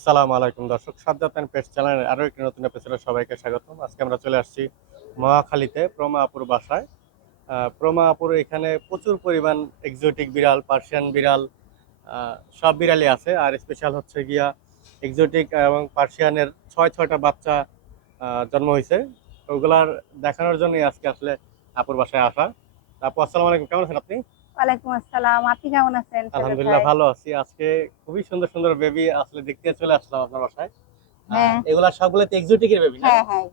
আসসালামু আলাইকুম দর্শক, সাজ্জাদ অ্যান্ড পেস্ট চ্যানেলের আরও একটি নতুন এপিসোডে সবাইকে স্বাগতম। আজকে আমরা চলে আসছি মহাখালীতে প্রমা আপুর বাসায়। প্রমা আপুর এখানে প্রচুর পরিমাণ এক্সোটিক বিড়াল পার্সিয়ান বিড়াল সব বিড়ালই আছে। আর স্পেশাল হচ্ছে গিয়া এক্সোটিক এবং পার্সিয়ানের ছয়, ছয়টা বাচ্চা জন্ম হয়েছে ওগুলার দেখানোর জন্যই আজকে আসলে আপুর বাসায় আসা। আপু, আসসালামু আলাইকুম, কেমন আছেন আপনি? ওয়ালাইকুম আসসালাম। আপনি কেমন আছেন? আলহামদুলিল্লাহ ভালো আছি। আজকে খুবই সুন্দর সুন্দর বেবি আসলে দেখতে চলে আসলাম আপনার বাসায়। হ্যাঁ। এগুলা সবগুলো বেবি না? হ্যাঁ হ্যাঁ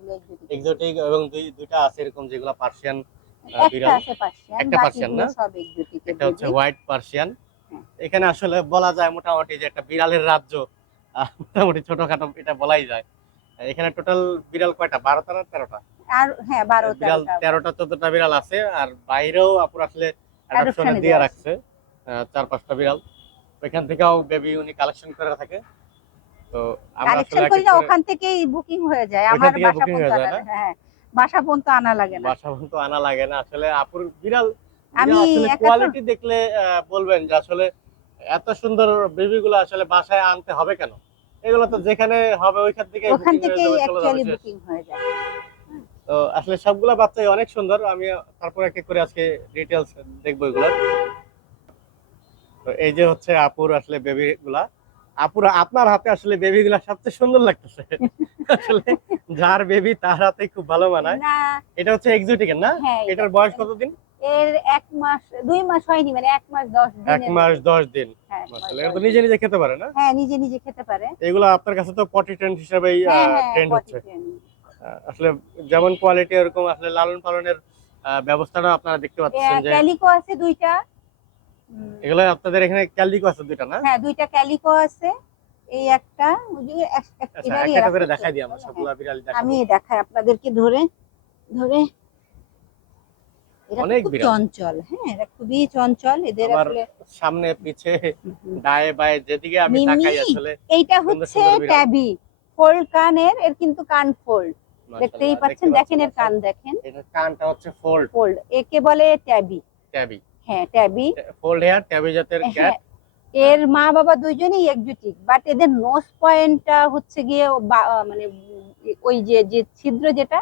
এক্সোটিক এবং দুই দুইটা আছে এরকম যেগুলো পার্সিয়ান একটা বিড়াল। পার্সিয়ান না? এর হচ্ছে হোয়াইট পার্সিয়ান। এখানে আসলে বলা যায় মোটামুটি যে একটা বিড়ালের রাজ্য। মোটামুটি ছোটখাটো এটা বলাই যায়। এখানে টোটাল বিড়াল কয়টা? বারোটা না তেরোটা? আর হ্যাঁ বারো বিড়াল তেরোটা চোদ্দটা বিড়াল আছে। আর বাইরেও আপুর আসলে অ্যাডাপশনে দিয়ে রাখছে চার পাঁচটা বিড়াল। ওইখান থেকেও বেবি উনি কালেকশন করে থাকে। তো আমরা কালেকশন করি না ওখান থেকেই বুকিং হয়ে যায়। আমার বাসা হয়ে পর্যন্ত হ্যাঁ বাসা পর্যন্ত আনা লাগে না। বাসা পর্যন্ত আনা লাগে না। আসলে আপুর বিড়াল আমি কোয়ালিটি দেখলে বলবেন যে আসলে এত সুন্দর বেবি গুলো আসলে বাসায় আনতে হবে কেন? এগুলো তো যেখানে হবে ওইখান থেকে ওখান অ্যাকচুয়ালি বুকিং হয়ে যায়। তো আসলে সবগুলা বাচ্চাই অনেক সুন্দর। আমি তারপর এক এক করে আজকে ডিটেলস দেখব এগুলো। তো এই যে হচ্ছে আপুর আসলে বেবি গুলা আপুর আপনার হাতে আসলে বেবি গুলা সবচেয়ে সুন্দর লাগতেছে। আসলে যার বেবি তার হাতে খুব ভালো মানায়। এটা হচ্ছে এক্সোটিকের না? হ্যাঁ এটার বয়স কতদিন? এর এক মাস দুই মাস হয়নি মানে এক মাস দশ দিন এক মাস দশ দিন। হ্যাঁ এটা তো নিজে নিজে খেতে পারে না? হ্যাঁ নিজে নিজে খেতে পারে। এগুলো আপনার কাছে তো পটি ট্রেন্ড হিসেবেই হ্যাঁ হ্যাঁ ট্রেন্ড হচ্ছে। আসলে যেমন কোয়ালিটি এরকম আসলে লালন পালনের ব্যবস্থাটা আপনারা দেখতে পাচ্ছেন যে ক্যালিকো আছে দুইটা। এগুলো আপনাদের এখানে ক্যালিকো আছে দুইটা না? হ্যাঁ দুইটা ক্যালিকো আছে। এই একটা আচ্ছা একটা করে দেখাই দিই আমরা। সবগুলা বিড়াল দেখাবো। আমি দেখাই আপনাদেরকে ধরে ধরে। অনেক চঞ্চল হ্যাঁ এরা খুবই চঞ্চল। এদের আসলে সামনে পিছে। ডায়ে বায়ে যেদিকে আমি তাকাই আসলে এইটা হচ্ছে ট্যাবি ফোল্ড কানের এর কিন্তু কান ফোল্ড দেখতেই পাচ্ছেন দেখেন এর কান দেখেন। এটার কানটা হচ্ছে ফোল্ড। ফোল্ড একে বলে ট্যাবি। ট্যাবি। হ্যাঁ ট্যাবি। ফোল্ড হেয়ার ট্যাবি জাতের ক্যাট। হ্যাঁ এর মা বাবা দুইজনই এক্সোটিক বাট এদের নোজ পয়েন্টটা হচ্ছে গিয়ে মানে ওই যে যে ছিদ্র যেটা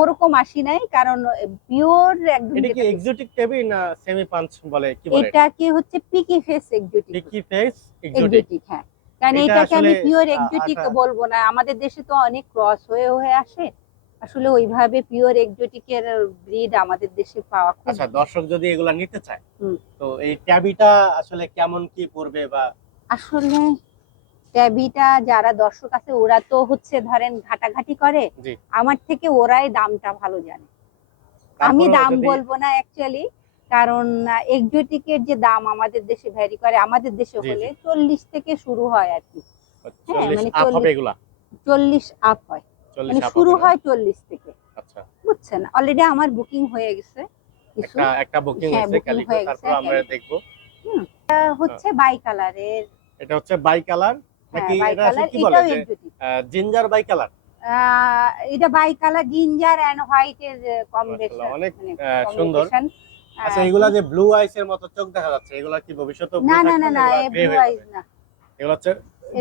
ওরকম আসি নাই কারণ পিওর একদম এটা কি এক্সোটিক ট্যাবি না সেমি পাঞ্চ বলে কি বলে এটা কি হচ্ছে peke face exotic peke face exotic হ্যাঁ। কারণ এটাকে আমি পিওর এক্সোটিক আচ্ছা। বলব না। আমাদের দেশে তো অনেক ক্রস হয়ে হয়ে আসে। আসলে ওইভাবে পিওর এক্সোটিকের ব্রিড আমাদের দেশে পাওয়া খুব আচ্ছা দর্শক যদি এগুলা নিতে চায় তো এই ট্যাবিটা আসলে কেমন কি পড়বে বা আসলে ট্যাবিটা যারা দর্শক আছে ওরা তো হচ্ছে ধরেন ঘাটাঘাটি করে। আমার থেকে ওরাই দামটা ভালো জানে। আমি দাম বলব না অ্যাকচুয়ালি কারণ এক্সোটিকের যে দাম আমাদের দেশে ভ্যারি করে আমাদের দেশে। হলে চল্লিশ থেকে শুরু হয় আর কি। চল্লিশ মানে আপ চল্লিশ- আপ হয়। মানে শুরু হয় চল্লিশ থেকে। আচ্ছা। বুঝছেন? অলরেডি আমার বুকিং হয়ে গেছে একটা বুকিং হ্যাঁ, হয়েছে হয়ে তারপর আমরা। দেখব। এটা হচ্ছে বাই কালারের এটা হচ্ছে বাই কালার হ্যাঁ নাকি এটা কি বলে জিঞ্জার বাই কালার এটা bi colour ginger and white এর কম্বিনেশন অনেক, সুন্দর। সুন্দর আচ্ছা এগুলা যে ব্লু আইস এর মতো চোখ দেখা যাচ্ছে এগুলা কি ভবিষ্যতে না না না না ব্লু আইজ না। এগুলো হচ্ছে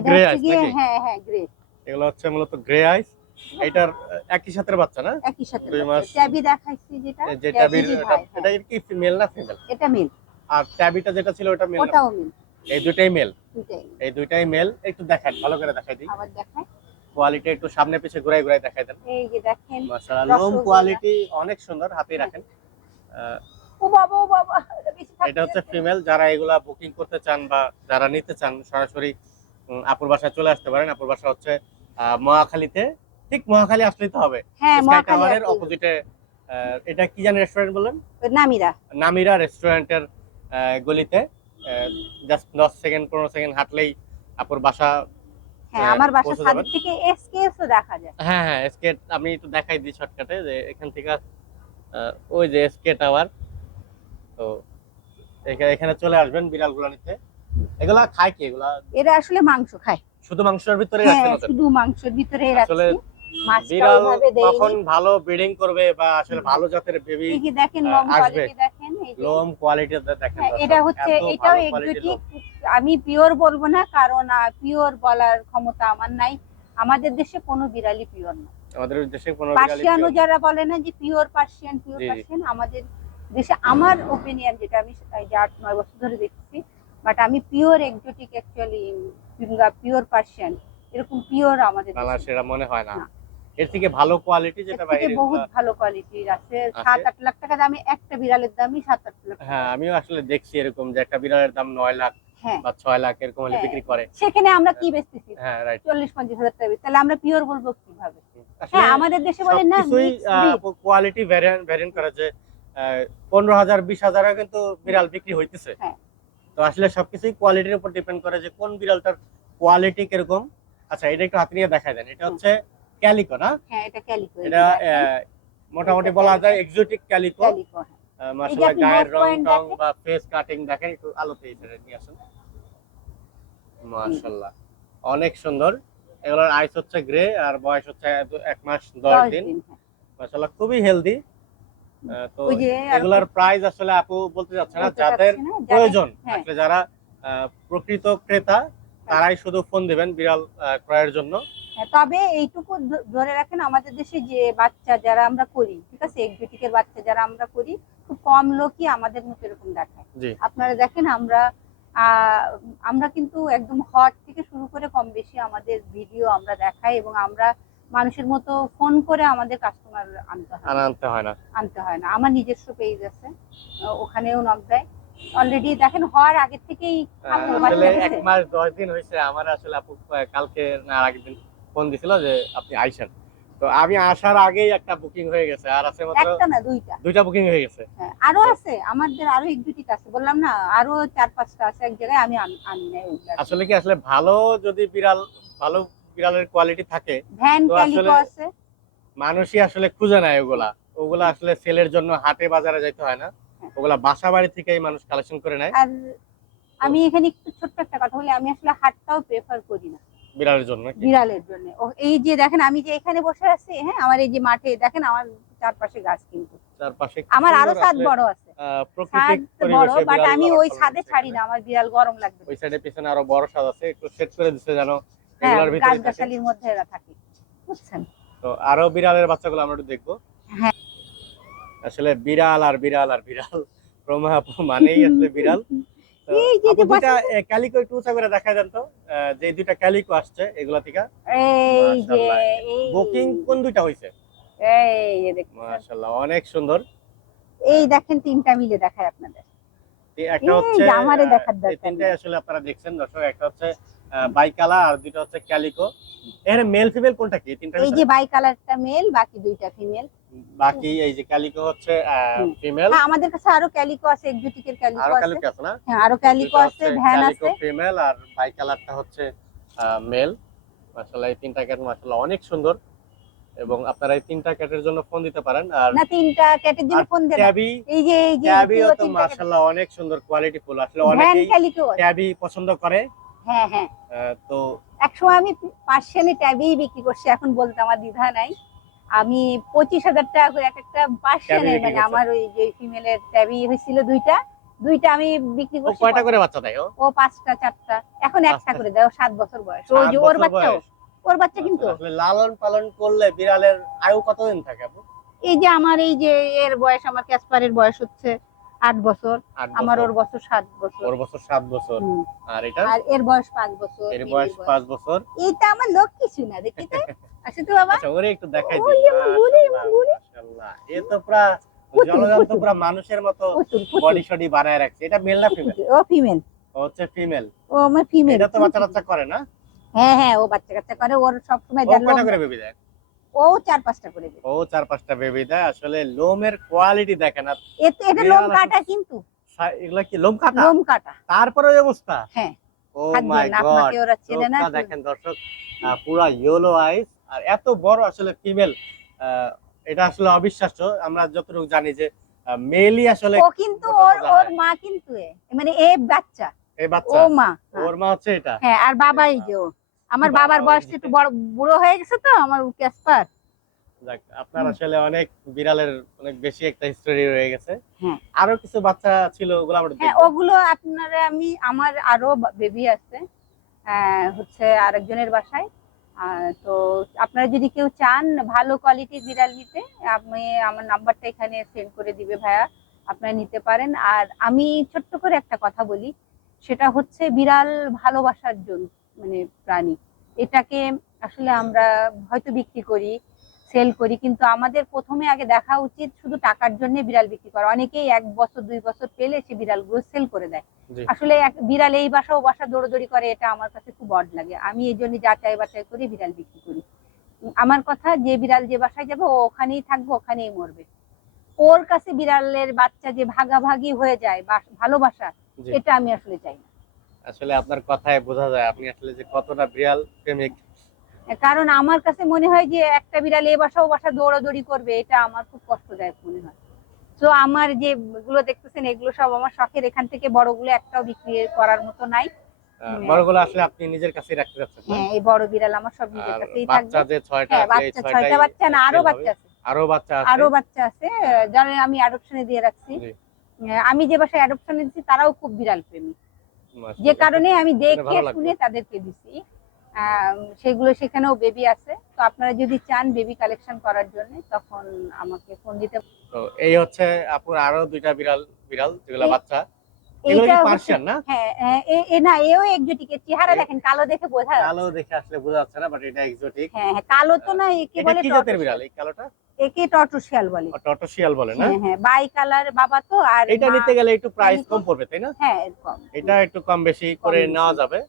গ্রে আইস হ্যাঁ হ্যাঁ গ্রে এগুলো হচ্ছে মূলত গ্রে আইস এটার একই সাথে বাচ্চা না? একই সাথে দুই মাস। ট্যাবি দেখাইছি যেটা যে ট্যাবির ট্যাবি এটা হ্যাঁ, কি ফিমেল না ফিমেল এটা মিল আর ট্যাবিটা যেটা ছিল ওটা মেল ওটাও মিল এই দুইটাই মেল দুটাই এই দুইটাই মেল একটু দেখান ভালো করে দেখাই দিই। আবার দেখাই। কোয়ালিটি একটু সামনে পিছে ঘুরাই ঘুরাই দেখাই দেন। এই যে দেখেন মাশাআল্লাহ লোম কোয়ালিটি অনেক সুন্দর হাতেই হ্যাঁ। রাখেন। আহ, ও বাবা ও বাবা এটা হচ্ছে ফিমেল যারা এগুলা বুকিং করতে চান বা যারা নিতে চান সরাসরি আপুর বাসায় চলে আসতে পারেন। আপুর বাসা হচ্ছে মহাখালীতে। ঠিক মহাখালী আসলেই তো হবে। হ্যাঁ টাওয়ারের অপোজিটে এটা কি জানি রেস্টুরেন্ট বললেন? নামিরা। নামিরা রেস্টুরেন্টের গলিতে। জাস্ট দশ সেকেন্ড পনেরো সেকেন্ড হাঁটলেই আপুর বাসা হ্যাঁ হ্যাঁ, আমার বাসা থেকে এসকেএস দেখা যায়। হ্যাঁ হ্যাঁ আমি একটু দেখাই দিই শর্টকাটে যে এখান থেকে ওই যে স্কেট টাওয়ার তো এখানে চলে আসবেন বিড়ালগুলো নিতে এগুলা খায় কি? এগুলা এরা আসলে মাংস খায়। শুধু মাংসের ভিতরে হ্যাঁ রাখছেন ওদের? শুধু মাংসের ভিতরে আসলে বিড়াল কখন ভালো ব্রিডিং করবে বা আসলে ভালো জাতের বেবি দেখেন আহ, লং আসবে। কোয়ালিটি দেখেন যে। কোয়ালিটি দেখেন হ্যাঁ, এটা হচ্ছে এটাও এক্সোটিক আমি পিওর বলব না কারণ পিওর বলার ক্ষমতা আমার নাই। আমাদের দেশে কোনো বিড়ালই পিওর না আমাদের দেশে কোনো বিড়ালই পার্সিয়ানও যারা বলে না যে পিওর পার্সিয়ান পিওর। পার্সিয়ান আমাদের দেশে আমার ওপিনিয়ন যেটা আমি যে আট নয় বছর ধরে দেখছি বাট আমি পিওর এক্সোটিক অ্যাকচুয়ালি কিংবা পিওর পার্সিয়ান এরকম পিওর আমাদের না, সেটা মনে হয় না। এর থেকে ভালো কোয়ালিটি যেটা বাইরে বহুত ভালো কোয়ালিটির আছে। সাত আট লাখ টাকা দামে একটা বিড়ালের দামই সাত আট লাখ হ্যাঁ আমিও আসলে দেখছি এরকম যে একটা বিড়ালের দাম নয় লাখ হ্যাঁ। বা ছয় লাখ এরকম হলে হ্যাঁ। বিক্রি করে। সেখানে আমরা কি বেচতেছি? হ্যাঁ রাইট চল্লিশ পঞ্চাশ হাজার টাকা তাহলে আমরা পিওর বলব কীভাবে? হ্যাঁ আমাদের দেশে বলেন না কোয়ালিটি ভ্যারিয়েন্ট ভ্যারিয়েন্ট করে যে পনেরো হাজার বিশ হাজারও কিন্তু বিড়াল বিক্রি হইতেছে। হ্যাঁ। তো আসলে সবকিছুই কোয়ালিটির উপর ডিপেন্ড করে যে কোন বিড়ালটার কোয়ালিটি কীরকম। আচ্ছা এটা একটু হাতে নিয়ে দেখা দেন। এটা হচ্ছে ক্যালিকো না? হ্যাঁ এটা ক্যালিকো এটা মোটামুটি বলা যায়। এক্সোটিক ক্যালিকো মাশাআল্লাহ গায়ের রং টং বা ফেস কাটিং দেখেন একটু আলোতে এটা নিয়ে আসুন। মাশাআল্লাহ। অনেক সুন্দর। এগুলোর আইস হচ্ছে গ্রে আর বয়স হচ্ছে এক মাস দশ দিন। হ্যাঁ। মাশাআল্লাহ খুবই হেলদি তো এগুলার প্রাইস আসলে আপু বলতে যাচ্ছে না যাদের প্রয়োজন। হ্যাঁ। আসলে যারা প্রকৃত ক্রেতা তারাই শুধু ফোন দিবেন বিড়াল ক্রয়ের জন্য। হ্যাঁ, তবে এইটুকু ধরে রাখেন আমাদের দেশে যে বাচ্চা যারা আমরা করি ঠিক আছে? এক্সোটিকের বাচ্চা যারা আমরা করি খুব কম লোকই আমাদের মতো এরকম দেখায়। আপনারা দেখেন আমরা আমরা কিন্তু একদম হট থেকে শুরু করে কম বেশি আমাদের ভিডিও আমরা দেখাই এবং আমরা মানুষের মতো ফোন করে আমাদের কাস্টমার আনতে হয়। আনা আনতে হয় না। আনতে হয় না। আমার নিজস্ব পেজ আছে। ওখানেও নক দেয়। অলরেডি দেখেন হওয়ার আগে থেকেই আসলে এক মাস দশ দিন হয়েছে। আমার আসলে আপু কালকে না আগের দিন ফোন দিছিল যে আপনি আইসেন। তো আমি আসার আগেই একটা বুকিং হয়ে গেছে। আর আছে মাত্র একটা না দুইটা। দুইটা বুকিং হয়ে গেছে। হ্যাঁ, আরও আছে। আমাদের আরও এক দুটি আছে। বললাম না আরও চার পাঁচটা আছে। এক জায়গায় আমি আন- আনি নাই আসলে কি আসলে ভালো যদি বিড়াল ভালো বিড়ালের কোয়ালিটি থাকে। ভ্যান ক্যালিকো আছে। মানুষই আসলে খুঁজে নেয় ওগুলা। ওগুলা আসলে সেলের জন্য হাটে বাজারে যাইতে হয় না। ওগুলা বাসা বাড়ি থেকেই মানুষ কালেকশন করে নেয়। আর আমি এখানে একটু ছোট্ট একটা কথা বলি আমি আসলে হাটটাও প্রেফার করি না। বিড়ালের জন্য বিড়ালের জন্য। এই যে দেখেন আমি যে এখানে বসে আছি হ্যাঁ আমার এই যে মাঠে দেখেন আমার চারপাশে গাছ কিন্তু। চারপাশে আমার আরও ছাদ বড় আছে। বড় বাট আমি ওই ছাদে ছাড়ি না আমার বিড়াল গরম লাগবে। ওই সাইডে পিছনে আরও বড় ছাদ আছে একটু সেট করে দিচ্ছে যেন হ্যাঁ এগুলোর ভিতরে গাছ থাকে। গাছালির মধ্যে এরা থাকে বুঝছেন? তো আরও বিড়ালের বাচ্চাগুলো আমরা একটু দেখব। হ্যাঁ। আসলে বিড়াল আর বিড়াল আর বিড়াল প্রমা মানেই আসলে বিড়াল। যে দুইটা ক্যালিকো একটু উঁচা করে দেখা যান তো। যে দুইটা ক্যালিকো আসছে এগুলা থেকে। এই যে বুকিং কোন দুইটা হইছে? এই যে দেখছেন। মাশাআল্লাহ অনেক সুন্দর। এই দেখেন তিনটা মিলে দেখায় আপনাদের। একটা হচ্ছে আমারে দেখার দরকার তিনটাই আসলে আপনারা দেখছেন দর্শক একটা হচ্ছে বাইকালা আর দুইটা হচ্ছে ক্যালিকো এর মেল ফিমেল কোনটা কি? তিনটা এই যে বাই কালারটা মেল বাকি দুইটা ফিমেল বাকি এই যে ক্যালিকো হচ্ছে ফিমেল হ্যাঁ আমাদের কাছে আরও ক্যালিকো আছে এক্সোটিকের ক্যালিকো আছে। আরও ক্যালিকো আছে না? হ্যাঁ আরও ক্যালিকো আছে ভ্যান আছে। ক্যালিকো ফিমেল আর বাই কালারটা হচ্ছে মেল মাশাআল্লাহ এই তিনটা ক্যাট মাশাআল্লাহ অনেক সুন্দর। এবং আপনারা এই তিনটা ক্যাটের জন্য ফোন দিতে পারেন। আর না তিনটা ক্যাটের জন্য ফোন দেন ট্যাবি এই যে এই যে ট্যাবিও তো মাশাআল্লাহ অনেক সুন্দর কোয়ালিটি ফুল। আসলে অনেকেই ট্যাবি পছন্দ করে। হ্যাঁ হ্যাঁ। তো একসময় আমি পার্সিয়ালি ট্যাবি বিক্রি করছি এখন বলতে আমার দ্বিধা নাই। আমি পঁচিশ হাজার টাকা করে এক একটা পার্সিয়ালের মানে আমার ওই যে ফিমেলের ট্যাবি হয়েছিল দুইটা। দুইটা আমি বিক্রি করছি। কয়টা করে বাচ্চা দেয় ও? পাঁচটা চারটা। এখন একটা করে। দেয় সাত বছর বয়স। ওই যে ওর বাচ্চাও ওর বাচ্চা কিন্তু। লালন পালন করলে বিড়ালের আয়ু কতদিন থাকে এই যে আমার এই যে এর বয়স আমার ক্যাসপারের বয়স হচ্ছে আট বছর আমার ওর বছর সাত বছর। ওর বছর সাত বছর। আর এটা? আর এর বয়স পাঁচ বছর এর বয়স পাঁচ বছর। এইটা আমার লোক কিছু না দেখি তো আছে তো বাবা। আচ্ছা ওরে একটু দেখাই ওই দিই বুড়ি, আমার বুড়ি। মাশাআল্লাহ। এ তো পুরা জলজান্ত পুতুল। পুরা মানুষের মতো বডি শডি বানায় রাখছে। এটা মেল না ফিমেল ও ফিমেল ও হচ্ছে ফিমেল ও আমার ফিমেল এটা তো বাচ্চা বাচ্চা করে না? হ্যাঁ হ্যাঁ ও বাচ্চা কাচ্চা করে। ওর সবসময় ও দেয় কয়টা করে বেবি দেয়? ও চার পাঁচটা করে দেয় ও চার পাঁচটা বেবি দেয়। আসলে লোমের কোয়ালিটি দেখেন আর এটা লোম কাটা কিন্তু। এগুলা কি লোম কাটা? লোম কাটা। তারপরে অবস্থা? হ্যাঁ। ও মাই গড ওরা চেনে না। দেখেন দর্শক পুরা ইয়েলো আইস আর এত বড় আসলে ফিমেল এটা আসলে অবিশ্বাস্য। আমরা যতটুকু জানি যে মেলই আসলে ও কিন্তু ওর ওর মা কিন্তু এ, মানে এ বাচ্চা। ও মা। ওর মা হচ্ছে এটা। হ্যাঁ আর বাবাই যে ও আমার বাবার ওই বয়সটা একটু বড় বুড়ো হয়ে গেছে তো আমার ক্যাসপার। আপনার আসলে অনেক বিড়ালের অনেক বেশি একটা হিস্টোরি রয়ে গেছে। হ্যাঁ। আরও কিছু বাচ্চা ছিল ওগুলো আমরা হ্যাঁ ওগুলো আপনারা আমি আমার আরও বেবি আছে হচ্ছে আরেকজনের বাসায়। তো আপনারা যদি কেউ চান ভালো কোয়ালিটির বিড়াল নিতে আপনি আমার নাম্বারটা এখানে সেন্ড করে দিবে ভাইয়া আপনারা নিতে পারেন। আর আমি ছোট্ট করে একটা কথা বলি সেটা হচ্ছে বিড়াল ভালোবাসার জন্য। মানে প্রাণী। এটাকে আসলে আমরা হয়তো বিক্রি করি সেল করি কিন্তু আমাদের প্রথমে আগে দেখা উচিত শুধু টাকার জন্য বিড়াল বিক্রি করা। অনেকেই এক বছর দুই বছর পেলে সে বিড়ালগুলো সেল করে দেয়। আসলে এক বিড়াল এই বাসা ও বাসা দৌড়দৌড়ি করে এটা আমার কাছে খুব অড লাগে। আমি এই জন্য যাচাই বাছাই করে বিড়াল বিক্রি করি। আমার কথা যে বিড়াল যে বাসায় যাবে ও ওখানেই থাকবে ওখানেই মরবে। ওর কাছে বিড়ালের বাচ্চা যে ভাগাভাগি হয়ে যায় বাস- ভালোবাসা এটা আমি আসলে চাই না। আসলে আপনার কথায় বোঝা যায় আপনি আসলে যে কতটা বিড়াল প্রেমিক। কারণ আমার কাছে মনে হয় যে একটা বিড়াল এ বাসা ও বাসা দৌড়াদৌড়ি করবে এটা আমার খুব কষ্টদায়ক মনে হয়। তো আমার যে গুলো দেখতেছেন এগুলো সব আমার শখের এখান থেকে বড়গুলো একটাও বিক্রি করার মতো নাই। আহ, হুম। বড়গুলো আসলে আপনি নিজের কাছেই রাখতে চাচ্ছেন হ্যাঁ এই বড় বিড়াল আমার সব নিজের কাছেই বাচ্চা থাকবে। যে ছয়টা হ্যাঁ আছে, এই বাচ্চা ছয়টাই বাচ্চা না আরও বাচ্চা আছে। আরও বাচ্চা আছে। আরও বাচ্চা আছে আহ, যারা আমি অ্যাডপশনে দিয়ে রাখছি। আমি যে বাসায় অ্যাডপশনে দিচ্ছি তারাও খুব বিড়াল প্রেমী যে কারণে আমি দেখে শুনে তাদেরকে দিছি। সেগুলো সেখানেও বেবি আছে। তো আপনারা যদি চান বেবি কালেকশন করার জন্য তখন আমাকে ফোন দিতে তো এই হচ্ছে আপুর আরও দুইটা বিড়াল বিড়াল যেগুলো বাচ্চা। পার্সিয়ান না? হ্যাঁ হ্যাঁ, এ- না এও চেহারা দেখেন কালো দেখে বোঝা কালো দেখে আসলে বোঝা যাচ্ছে না বাট এটা এক্সোটিক হ্যাঁ হ্যাঁ কালো তো না একে বলে কি জাতের বিড়াল এই কালোটা? একে বলে। টটশিয়াল বলে না? হ্যাঁ হ্যাঁ বাই কালার বাবা তো আর এটা নিতে গেলে একটু প্রাইস কম পড়বে তাই না? হ্যাঁ এরকম এটা একটু কম বেশি করে নেওয়া যাবে।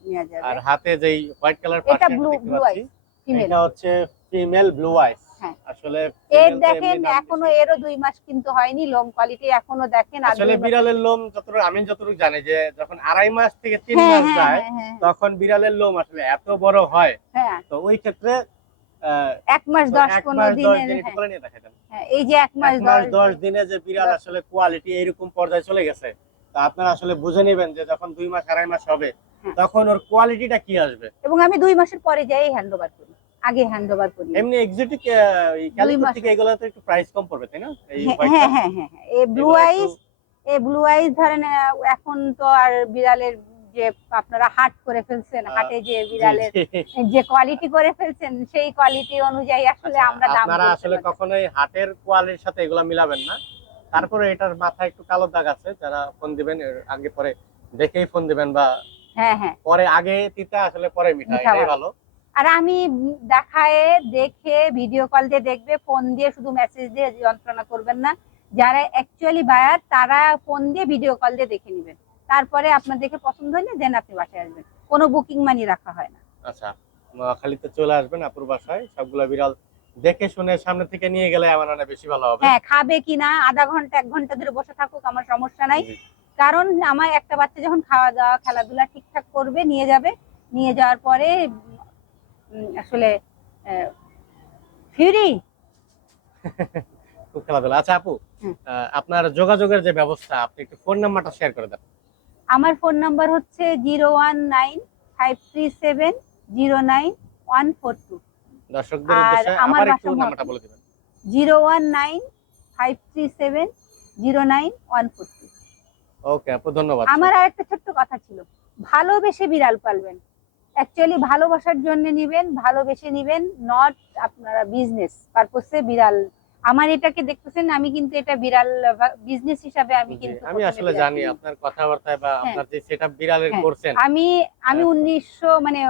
আর হাতে যেই হোয়াইট কালার এটা eyes, ফিমেল এটা হচ্ছে ফিমেল ব্লু আইস হ্যাঁ। আসলে এর দেখেন এখনও এরও দুই মাস কিন্তু হয়নি লোম কোয়ালিটি এখনও দেখেন আসলে বিড়ালের লোম যতটুকু আমি যতটুকু জানি যে যখন আড়াই মাস থেকে তিন হ্যাঁ, মাস যায় তখন বিড়ালের লোম আসলে এত বড় হয়। হ্যাঁ। তো ওই ক্ষেত্রে এক মাস দশ পনেরো দিনের হ্যাঁ। হ্যাঁ, এই যে এক মাস দশ দিনে যে বিড়াল আসলে কোয়ালিটি এরকম পর্যায়ে চলে গেছে তো আপনারা আসলে বুঝে নেবেন যে যখন দুই মাস আড়াই মাস হবে হ্যাঁ। তখন ওর কোয়ালিটিটা কি আসবে এবং আমি দুই মাসের পরে যাই হ্যান্ড ওভার করি আগে হ্যান্ড ওভার করি এমনি এক্সোটিক দুই থেকে এগুলো তো একটু প্রাইস কম পড়বে তাই না এই হ্যাঁ হ্যাঁ হ্যাঁ হ্যাঁ হ্যাঁ। এই ব্লু আইস এই ব্লু আইস ধরেন আহ, এখন তো আর বিড়ালের যে আপনারা হাট করে ফেলছেন হাটে যে বিড়ালের যে কোয়ালিটি করে ফেলছেন সেই কোয়ালিটি অনুযায়ী আসলে আচ্ছা, আমরা দাম আপনারা আসলে কখনোই হাটের কোয়ালিটির সাথে এগুলা মিলাবেন না। তারপরে এটার মাথায় একটু কালো দাগ আছে যারা ফোন দিবেন আগে পরে দেখেই ফোন দিবেন বা হ্যাঁ হ্যাঁ। পরে আগে তিতা আসলে পরে মিঠা এটাই। ভালো। আর আমি দেখায় দেখে ভিডিও কল দিয়ে দেখবে ফোন দিয়ে শুধু মেসেজ দিয়ে যন্ত্রণা করবেন না। যারা অ্যাকচুয়ালি বায়ার তারা ফোন দিয়ে ভিডিও কল দিয়ে দেখে নেবেন। তারপরে আপনার দেখে পছন্দ হলে দেন আপনি বাসায় আসবেন। কোনো বুকিং মানি রাখা হয় না। আচ্ছা নোয়াখালীতে চলে আসবেন আপুর বাসায় সবগুলা বিড়াল দেখে শুনে সামনে থেকে নিয়ে গেলে আমার অনেক বেশি ভালো হবে। হ্যাঁ খাবে কিনা আধা ঘণ্টা এক ঘণ্টা ধরে বসে থাকুক আমার সমস্যা নাই। কারণ আমার একটা বাচ্চা যখন খাওয়া দাওয়া খেলাধুলা ঠিকঠাক করবে নিয়ে যাবে। নিয়ে যাওয়ার পরে আসলে খুব খেলাধুলা। আচ্ছা আপু আপনার যোগাযোগের যে ব্যবস্থা আপনি একটু ফোন নাম্বারটা শেয়ার করে দেন। আমার ফোন নাম্বার হচ্ছে zero one nine five three seven zero nine one four two. আর আমার নাম্বারটা বলে দিবেন। Zero one nine five three seven zero nine one four two. Okay আপু ধন্যবাদ। আমার আর একটা ছোট্ট কথা ছিল। ভালোবেসে বিড়াল পালবেন। অ্যাকচুয়ালি ভালোবাসার জন্য নিবেন ভালোবেসে নিবেন নট আপনারা বিজনেস পারপোসে বিড়াল আমার এটাকে দেখতেছেন আমি কিন্তু এটা বিড়াল বিজনেস হিসাবে আমি কিন্তু আমি আসলে জানি আপনার কথাবার্তায় বা হ্যাঁ। আপনার যে সেটআপ বিড়ালের হ্যাঁ। করছেন আমি আমি হ্যাঁ। উনিশশো মানে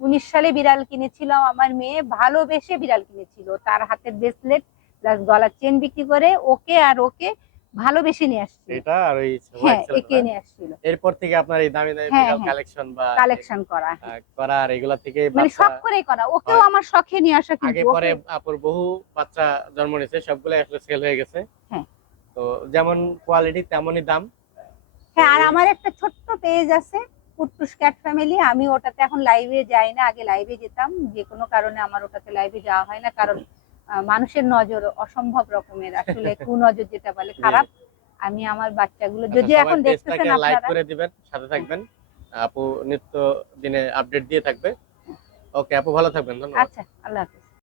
উনিশ সালে বিড়াল কিনেছিলাম আমার মেয়ে ভালোবেসে বিড়াল কিনেছিল তার হাতের ব্রেসলেট প্লাস গলার চেন বিক্রি করে ওকে আর ওকে ভালোবেসে নিয়ে আসছিল। এটা আর ওই হ্যাঁ একে নিয়ে আসছিল। এরপর থেকে আপনার এই দামি দামি হ্যাঁ, বিড়াল হ্যাঁ। কালেকশন বা কালেকশন করা। করা আর এগুলা থেকে মানে শখ করেই করা। ওকেও আমার শখে নিয়ে আসা আগে পরে আপুর বহু বাচ্চা জন্ম নিয়েছে সবগুলো আসলে সেল হয়ে গেছে। হ্যাঁ। তো যেমন কোয়ালিটি তেমনই দাম। হ্যাঁ আর আমার একটা ছোট্ট পেজ আছে পুট্টুস ক্যাট ফ্যামিলি আমি ওটাতে এখন লাইভে যাই না আগে লাইভে যেতাম। যে কোনো কারণে আমার ওটাতে লাইভে যাওয়া হয় না কারণ মানুষের নজর অসম্ভব রকমের। আসলে কুনজর যেটা বলে খারাপ আমি আমার বাচ্চাগুলো আচ্ছা, যদি এখন দেখতেছেন পেজটাকে লাইক আপনারা। করে দিবেন সাথে থাকবেন। আপু নিত্য দিনে আপডেট দিয়ে থাকবে। ওকে আপু ভালো থাকবেন ধন্যবাদ। আচ্ছা আল্লাহ হাফেজ।